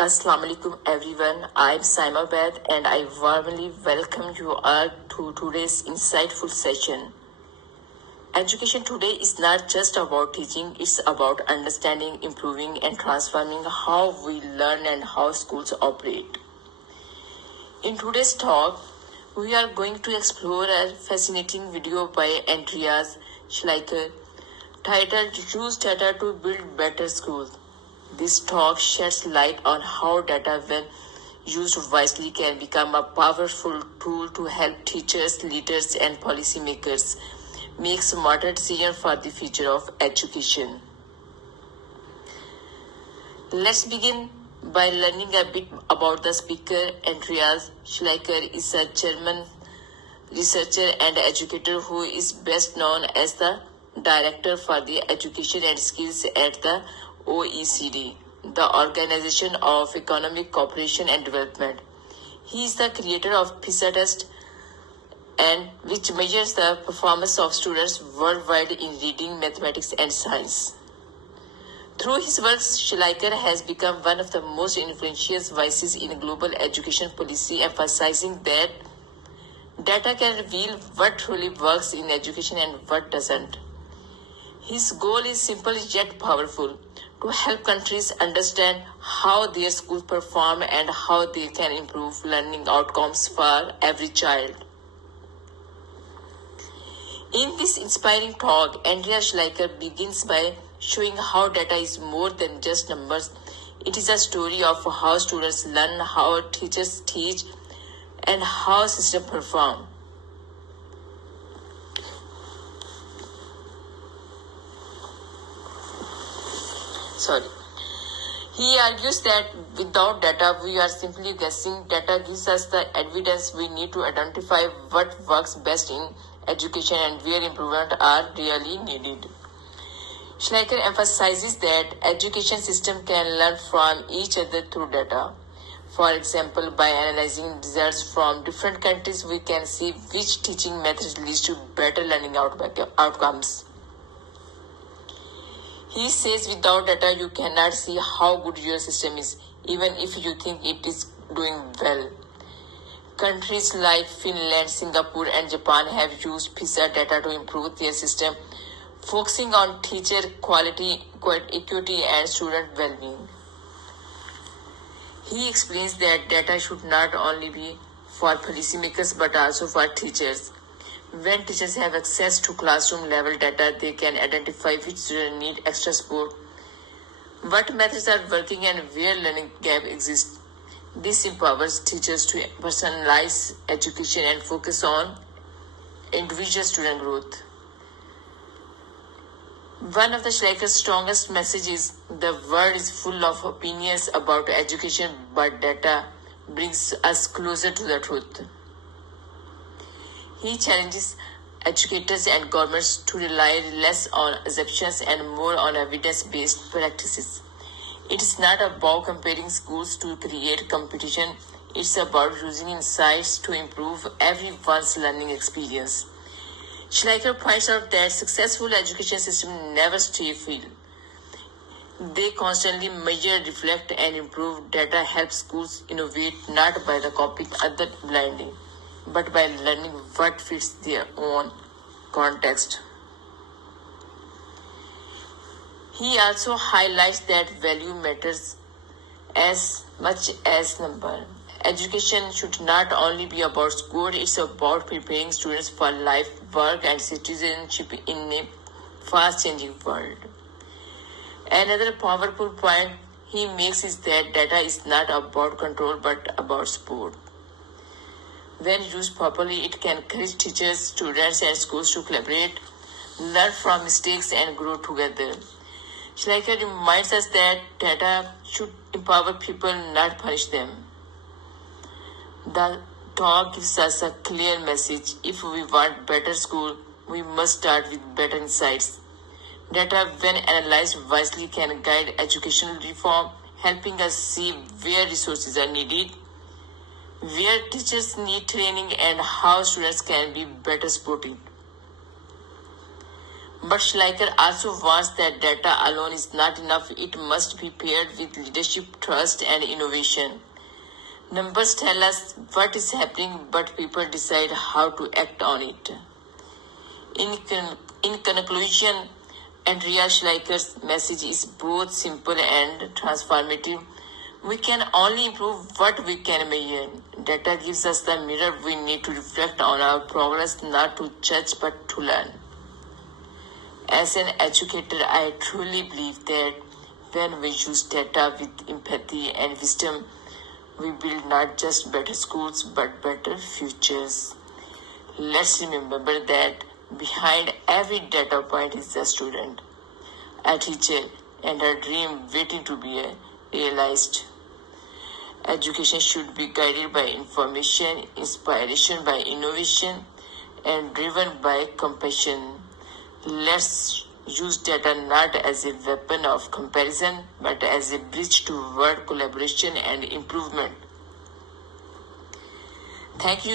Assalamu alaikum everyone. I'm Saima Bed and I warmly welcome you all to today's insightful session. Education today is not just about teaching, it's about understanding, improving and transforming how we learn and how schools operate. In today's talk, we are going to explore a fascinating video by Andreas Schleicher titled Use Data to Build Better Schools. This talk sheds light on how data, when used wisely, can become a powerful tool to help teachers, leaders, and policymakers make smarter decisions for the future of education. Let's begin by learning a bit about the speaker. Andreas Schleicher is a German researcher and educator who is best known as the Director for the Education and Skills at the OECD, the Organization of Economic Cooperation and Development. He is the creator of PISA test, and which measures the performance of students worldwide in reading, mathematics, and science. Through his work, Schleicher has become one of the most influential voices in global education policy, emphasizing that data can reveal what truly works in education and what doesn't. His goal is simple yet powerful: to help countries understand how their schools perform and how they can improve learning outcomes for every child. In this inspiring talk, Andreas Schleicher begins by showing how data is more than just numbers. It is a story of how students learn, how teachers teach, and how systems perform. He argues that without data, we are simply guessing. Data gives us the evidence we need to identify what works best in education and where improvements are really needed. Schleicher emphasizes that education systems can learn from each other through data. For example, by analyzing results from different countries, we can see which teaching methods leads to better learning outcomes. He says without data, you cannot see how good your system is, even if you think it is doing well. Countries like Finland, Singapore, and Japan have used PISA data to improve their system, focusing on teacher quality, equity, and student well-being. He explains that data should not only be for policymakers but also for teachers. When teachers have access to classroom level data, they can identify which students need extra support, what methods are working, and where learning gap exists. This empowers teachers to personalize education and focus on individual student growth. One of the Schleicher's strongest messages: the world is full of opinions about education, but data brings us closer to the truth. He challenges educators and governments to rely less on assumptions and more on evidence-based practices. It is not about comparing schools to create competition. It's about using insights to improve everyone's learning experience. Schleicher points out that successful education systems never stay still. They constantly measure, reflect, and improve. Data helps schools innovate not by the copying others blindly, but by learning what fits their own context. He also highlights that value matters as much as number. Education should not only be about score, it's about preparing students for life, work, and citizenship in a fast-changing world. Another powerful point he makes is that data is not about control but about support. When used properly, it can encourage teachers, students, and schools to collaborate, learn from mistakes, and grow together. Schleicher reminds us that data should empower people, not punish them. The talk gives us a clear message: if we want better school, we must start with better insights. Data, when analyzed wisely, can guide educational reform, helping us see where resources are needed, where teachers need training, and how students can be better supported. But Schleicher also warns that data alone is not enough. It must be paired with leadership, trust, and innovation. Numbers tell us what is happening, but people decide how to act on it. In conclusion, Andrea Schleicher's message is both simple and transformative. We can only improve what we can measure. Data gives us the mirror we need to reflect on our progress, not to judge but to learn. As an educator, I truly believe that when we use data with empathy and wisdom, we build not just better schools but better futures. Let's remember that behind every data point is a student, a teacher, and a dream waiting to be realized. Education should be guided by information, inspiration by innovation, and driven by compassion. Let's use data not as a weapon of comparison, but as a bridge toward collaboration and improvement. Thank you.